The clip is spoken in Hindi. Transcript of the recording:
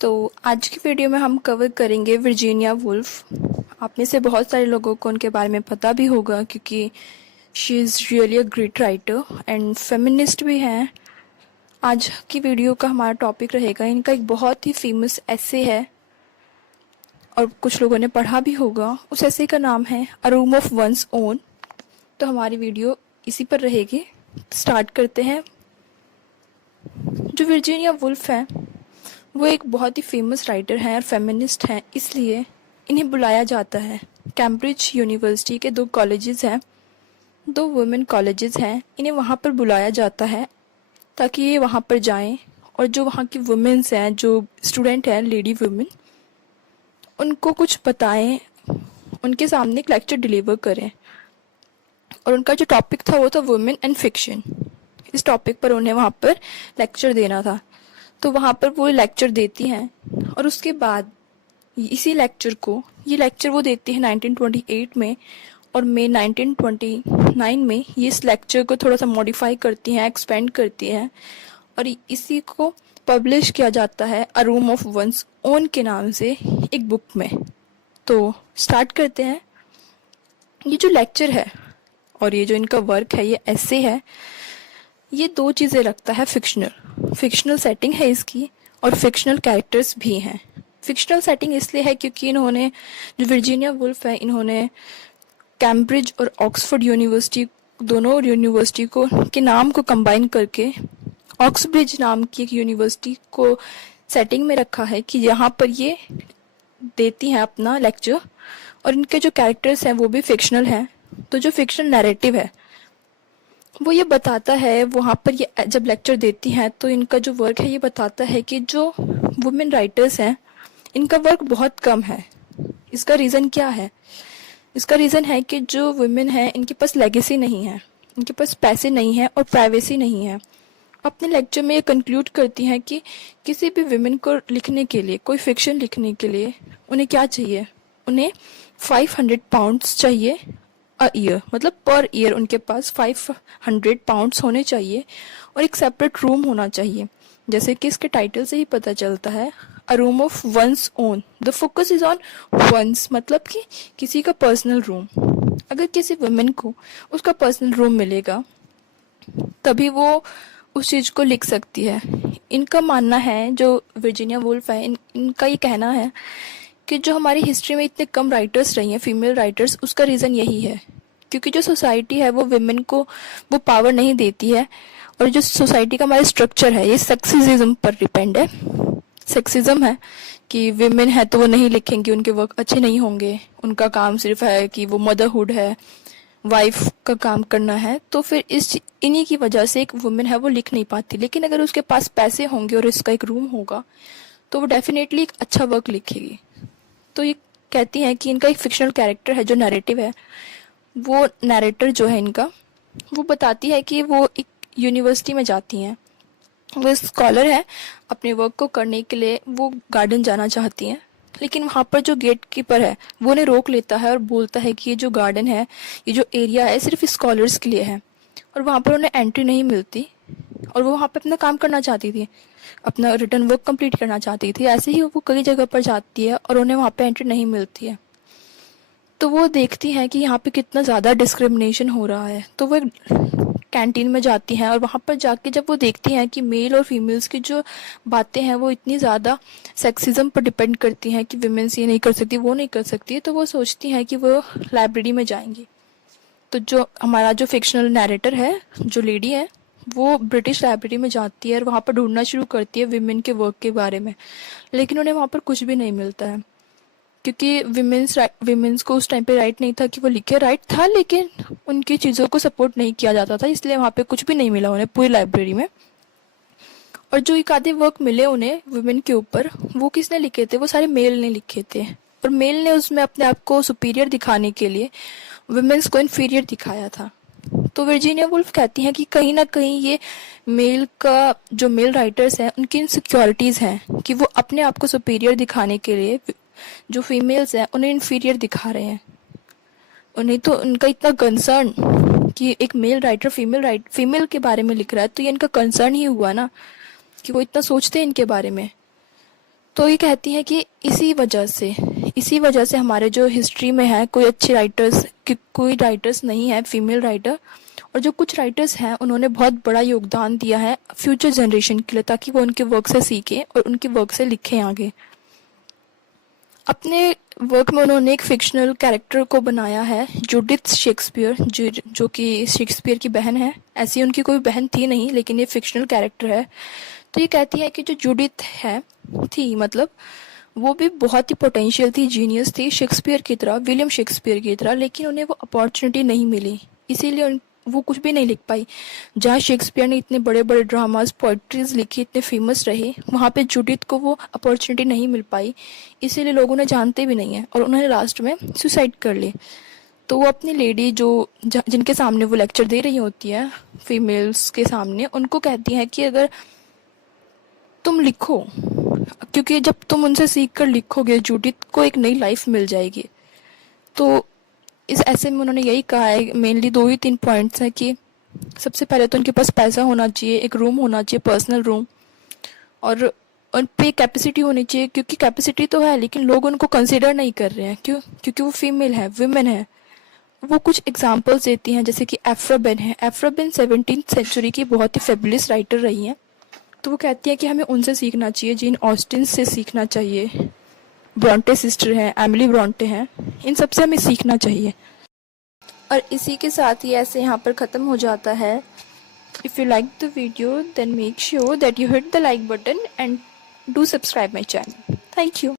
तो आज की वीडियो में हम कवर करेंगे वर्जीनिया वुल्फ। आप में से बहुत सारे लोगों को उनके बारे में पता भी होगा क्योंकि she is really a great writer and feminist भी हैं। आज की वीडियो का हमारा टॉपिक रहेगा, इनका एक बहुत ही फेमस ऐसे है और कुछ लोगों ने पढ़ा भी होगा। उस ऐसे का नाम है a room of one's own. तो हमारी वीडियो इसी पर रहेगी। स्टार्ट करते हैं। जो वर्जीनिया वुल्फ है वो एक बहुत ही फेमस राइटर हैं और फेमिनिस्ट हैं, इसलिए इन्हें बुलाया जाता है। कैम्ब्रिज यूनिवर्सिटी के दो कॉलेजेस हैं, दो वुमेन कॉलेजेस हैं, इन्हें वहाँ पर बुलाया जाता है ताकि ये वहाँ पर जाएं और जो वहाँ की वुमेन्स हैं, जो स्टूडेंट हैं, लेडी वुमेन, उनको कुछ बताएं, उनके सामने एक लेक्चर डिलीवर करें। और उनका जो टॉपिक था वो था वुमेन एंड फिक्शन। इस टॉपिक पर उन्हें वहाँ पर लेक्चर देना था। तो वहाँ पर वो लेक्चर देती हैं और उसके बाद इसी लेक्चर को, ये लेक्चर वो देती है 1928 में, और मई 1929 में ये इस लेक्चर को थोड़ा सा मॉडिफाई करती हैं, एक्सपेंड करती हैं और इसी को पब्लिश किया जाता है a room of one's own के नाम से एक बुक में। तो स्टार्ट करते हैं। ये जो लेक्चर है और ये जो इनका वर्क है, ये ऐसे है, ये दो चीज़ें रखता है। फिक्शनल सेटिंग है इसकी और फिक्शनल कैरेक्टर्स भी हैं। फिक्शनल सेटिंग इसलिए है क्योंकि इन्होंने, जो वर्जीनिया वुल्फ है, इन्होंने कैम्ब्रिज और ऑक्सफोर्ड यूनिवर्सिटी, दोनों यूनिवर्सिटी को के नाम को कंबाइन करके ऑक्सब्रिज नाम की एक यूनिवर्सिटी को सेटिंग में रखा है कि यहाँ पर ये देती हैं अपना लेक्चर और इनके जो कैरेक्टर्स हैं वो भी फिक्शनल हैं। तो जो फिक्शनल नैरेटिव है वो ये बताता है, वहाँ पर ये जब लेक्चर देती हैं तो इनका जो वर्क है ये बताता है कि जो वुमेन राइटर्स हैं इनका वर्क बहुत कम है। इसका रीज़न क्या है? इसका रीज़न है कि जो वुमेन हैं इनके पास लेगेसी नहीं है, इनके पास पैसे नहीं है और प्राइवेसी नहीं है। अपने लेक्चर में ये कंक्लूड करती हैं कि किसी भी वुमेन को लिखने के लिए, कोई फिक्शन लिखने के लिए उन्हें क्या चाहिए? उन्हें 500 पाउंड्स चाहिए अ ईयर, मतलब पर ईयर उनके पास 500 पाउंड्स होने चाहिए और एक सेपरेट रूम होना चाहिए। जैसे कि इसके टाइटल से ही पता चलता है, a room of one's own. The focus is on one's, मतलब कि किसी का पर्सनल रूम। अगर किसी वुमेन को उसका पर्सनल रूम मिलेगा तभी वो उस चीज़ को लिख सकती है। इनका मानना है, जो वर्जीनिया वुल्फ है, इनका ये कहना है कि जो हमारी हिस्ट्री में इतने कम राइटर्स रही हैं, फीमेल राइटर्स, उसका रीज़न यही है क्योंकि जो सोसाइटी है वो विमेन को वो पावर नहीं देती है। और जो सोसाइटी का हमारा स्ट्रक्चर है ये सेक्सिज्म पर डिपेंड है। सेक्सिज्म है कि विमेन है तो वो नहीं लिखेंगी, उनके वर्क अच्छे नहीं होंगे, उनका काम सिर्फ है कि वो मदरहुड है, वाइफ का काम करना है। तो फिर इन्हीं की वजह से एक वुमेन है वो लिख नहीं पाती। लेकिन अगर उसके पास पैसे होंगे और इसका एक रूम होगा तो वो डेफिनेटली एक अच्छा वर्क लिखेगी। तो ये कहती हैं कि इनका एक फिक्शनल कैरेक्टर है जो नैरेटिव है, वो नैरेटर जो है इनका, वो बताती है कि वो एक यूनिवर्सिटी में जाती हैं, वो स्कॉलर है, अपने वर्क को करने के लिए वो गार्डन जाना चाहती हैं। लेकिन वहाँ पर जो गेट कीपर है वो उन्हें रोक लेता है और बोलता है कि ये जो गार्डन है, ये जो एरिया है, सिर्फ स्कॉलर्स के लिए है और वहाँ पर उन्हें एंट्री नहीं मिलती। और वो वहाँ पे अपना काम करना चाहती थी, अपना रिटर्न वर्क कंप्लीट करना चाहती थी। ऐसे ही वो कई जगह पर जाती है और उन्हें वहाँ पे एंट्री नहीं मिलती है। तो वो देखती हैं कि यहाँ पे कितना ज़्यादा डिस्क्रिमिनेशन हो रहा है। तो वो एक कैंटीन में जाती हैं और वहाँ पर जाके जब वो देखती हैं कि मेल और फीमेल्स की जो बातें हैं वो इतनी ज़्यादा सेक्सिज्म पर डिपेंड करती हैं कि विमेंस ये नहीं कर सकती, वो नहीं कर सकती, तो वो सोचती हैं कि वो लाइब्रेरी में जाएंगी। तो जो हमारा जो फिक्शनल नैरेटर है, जो लेडी है, वो ब्रिटिश लाइब्रेरी में जाती है और वहाँ पर ढूंढना शुरू करती है विमेन के वर्क के बारे में। लेकिन उन्हें वहाँ पर कुछ भी नहीं मिलता है क्योंकि विमेंस को उस टाइम पे राइट नहीं था कि वो लिखे। राइट था लेकिन उनकी चीज़ों को सपोर्ट नहीं किया जाता था, इसलिए वहाँ पे कुछ भी नहीं मिला उन्हें पूरी लाइब्रेरी में। और जो एक आधे वर्क मिले उन्हें वुमेन के ऊपर, वो किसने लिखे थे? वो सारे मेल ने लिखे थे। और मेल ने उसमें अपने आप को सुपीरियर दिखाने के लिए वुमेन्स को इन्फीरियर दिखाया था। तो वर्जीनिया वुल्फ कहती हैं कि कहीं ना कहीं ये मेल का, जो मेल राइटर्स हैं, उनकी इनसिक्योरिटीज़ हैं कि वो अपने आप को सुपीरियर दिखाने के लिए जो फीमेल्स हैं उन्हें इन्फीरियर दिखा रहे हैं। उन्हें तो उनका इतना कंसर्न कि एक मेल राइटर फीमेल के बारे में लिख रहा है, तो ये इनका कंसर्न ही हुआ ना कि वो इतना सोचते हैं इनके बारे में। तो ये कहती हैं कि इसी वजह से हमारे जो हिस्ट्री में है कोई अच्छे राइटर्स, कोई राइटर्स नहीं है फीमेल राइटर, और जो कुछ राइटर्स हैं उन्होंने बहुत बड़ा योगदान दिया है फ्यूचर जनरेशन के लिए, ताकि वो उनके वर्क से सीखें और उनके वर्क से लिखें आगे। अपने वर्क में उन्होंने एक फिक्शनल कैरेक्टर को बनाया है, जूडिथ शेक्सपियर, जो कि शेक्सपियर की बहन है। ऐसी उनकी कोई बहन थी नहीं, लेकिन ये फिक्शनल कैरेक्टर है। तो ये कहती है कि जो जूडिथ है थी, मतलब वो भी बहुत ही पोटेंशियल थी, जीनियस थी, शेक्सपियर की तरह, विलियम शेक्सपियर की तरह, लेकिन उन्हें वो अपॉर्चुनिटी नहीं मिली, इसीलिए वो कुछ भी नहीं लिख पाई। जहाँ शेक्सपियर ने इतने बड़े बड़े ड्रामास, पोइट्रीज लिखी, इतने फेमस रहे, वहाँ पे जूडिथ को वो अपॉर्चुनिटी नहीं मिल पाई, इसीलिए लोग उन्हें जानते भी नहीं हैं और उन्होंने लास्ट में सुसाइड कर ली। तो वो अपनी लेडी जिनके सामने वो लेक्चर दे रही होती है, फीमेल्स के सामने, उनको कहती हैं कि अगर तुम लिखो, क्योंकि जब तुम उनसे सीख कर लिखोगे जूडिथ को एक नई लाइफ मिल जाएगी। तो इस ऐसे में उन्होंने यही कहा है, मेनली 2 ही 3 पॉइंट्स हैं कि सबसे पहले तो उनके पास पैसा होना चाहिए, एक रूम होना चाहिए, पर्सनल रूम, और उन पे कैपेसिटी होनी चाहिए, क्योंकि कैपेसिटी तो है लेकिन लोग उनको कंसिडर नहीं कर रहे हैं। क्यों? क्योंकि वो फीमेल है, वुमेन है। वो कुछ एग्जांपल्स देती हैं, जैसे कि एफ्रा बेन है। एफ्रा बेन 17th सेंचुरी की बहुत ही फेबुलस राइटर रही हैं। तो वो कहती है कि हमें उनसे सीखना चाहिए, जेन ऑस्टिन से सीखना चाहिए, ब्रॉन्टे सिस्टर हैं, एमिली ब्रॉन्टे हैं, इन सब से हमें सीखना चाहिए। और इसी के साथ ही ऐसे यहाँ पर ख़त्म हो जाता है। If you like the video then make sure that you hit the like button and do subscribe my channel. Thank you.